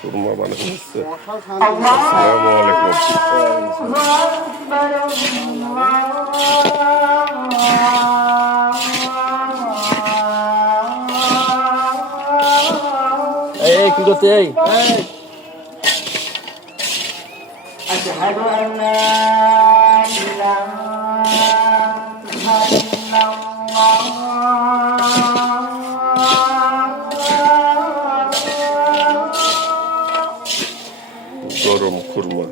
কুরমা বানাচ্ছে। আসসালামু আলাইকুম। এই কি করতে এই أشهد أن لا إله إلا গরম কুরমা।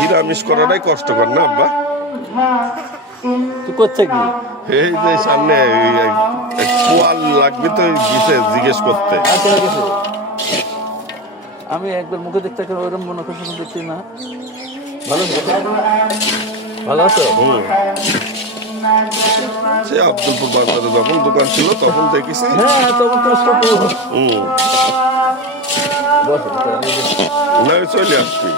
নিরামিষ করাটাই কষ্টকর না আব্বা? তুই করছে কি? এই যে সামনে পোয়াল লাগবে তো জিজ্ঞেস করতে। আমি একবার মুখে দেখতে ওরকম মনে করছি দেখছি না। ভালো ভালো আছো? সে আব্দুলপুর বাজারে যখন দোকান ছিল তখন দেখেছি। হ্যাঁ তখন তো না চলে আসছি।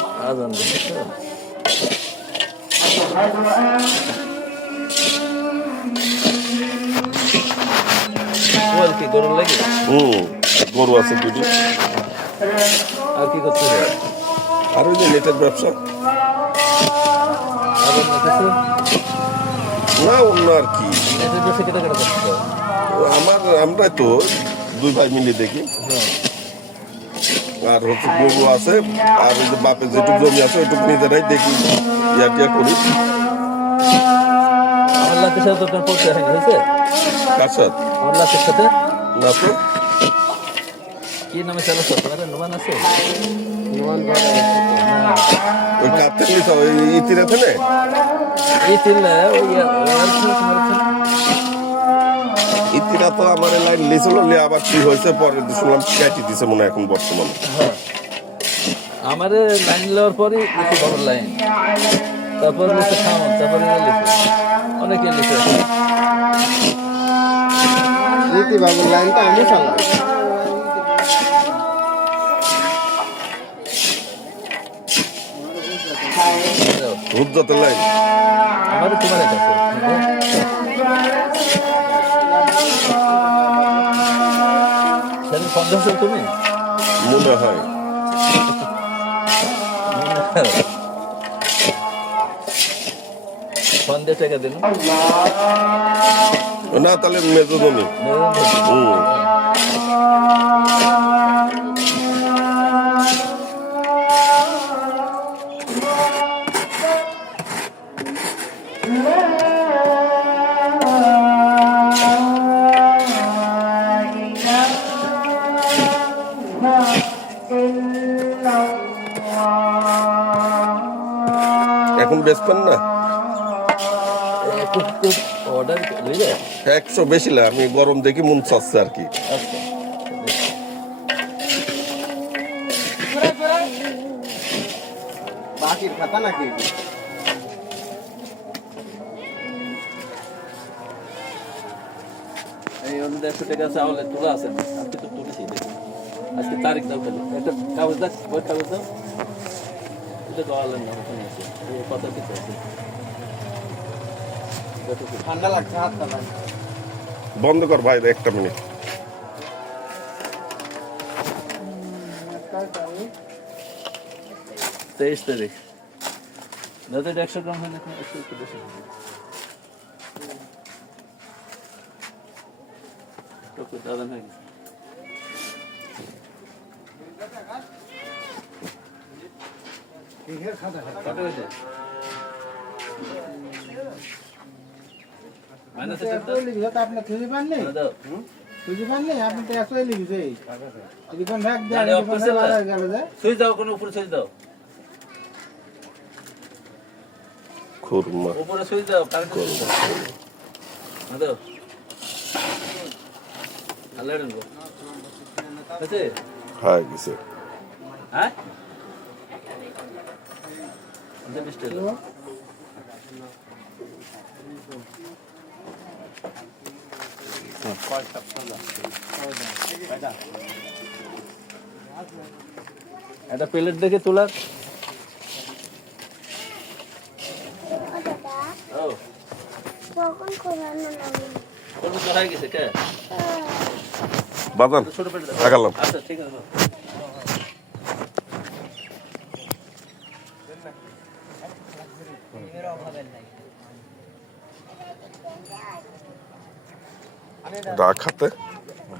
গরম লাগে। গরু আছে দুটো। আর কি করতে হবে? আর ওই যে নেটের ব্যবসা না অন্য আর কি। নেটের ব্যবসা কেটে কেটে করতে আমরাই তো দুই ভাই মিলে দেখি। আর হচ্ছে গরু আছে আর ওই যে বাপের যেটুকু জমি আছে ওইটুকু নিজেরাই দেখি টিয়া করি। আমার লাখের সাথে তোর পরিচয় হয়েছে? কার সাথে? আমার লাখের সাথে না তো। কি নামে চালাচ্ছ? তোমার নোমান আছে? ওই কাঁদতে নিছ ওই ইতিরে থেনে ইতিরা তো আমার লাইন লিছিল আবার কি হয়েছে পরে শুনলাম ক্যাটি দিছে মনে হয় এখন বর্তমানে। আমার লাইন নেওয়ার পরে বড় লাইন, তারপর লিখে খাওয়ান, তারপরে অনেকে লিখে বাবুর লাইনটা আমি চালাই। হুজ্জতের লাইন আমার তোমার কাছে সন্দেহ তুমি মনে হয় সন্দেহ টাকা দিন না তাহলে মেজো জমি। এখন বেচবেন না? অর্ডার 100 বেশি না, আমি গরম দেখি মন চাচ্ছে আর কি। বাকির খাতা নাকি? এই 150 টাকা চাউলে তোলা আছে, আজকে তো তুলেছি দেখুন। আজকে তারিখ দাও তাহলে একটা কাগজ দাও, ওই কাগজ দাও, এটা গাওয়ালেন না ওখানে আছে এই কথা কি আছে। ঠান্ডা লাগছে, হাতটা লাগছে। বন্ধ কর ভাই 1 মিনিট। তেইশ তারিখ দাদা 100 গ্রাম হয় না, 100 একটু বেশি দাদা হয়ে গেছে। আপনার খুঁজে পাননি, খুঁজে পাননি আপনি তো একশোই লিখেছে। সুইচ দাও, কোনো উপরে সুইচ দাও, খুরমা উপরে সুইচ দাও, কারেন্ট সুইচ দাও। হয়ে গেছে। হ্যাঁ একটা প্লেট দেখে তোলার ও কখন খোলানো লাগে তোর তো হয়ে গেছে কে বাজান ছোট প্লেট আগালাম আচ্ছা ঠিক আছে রাখাতে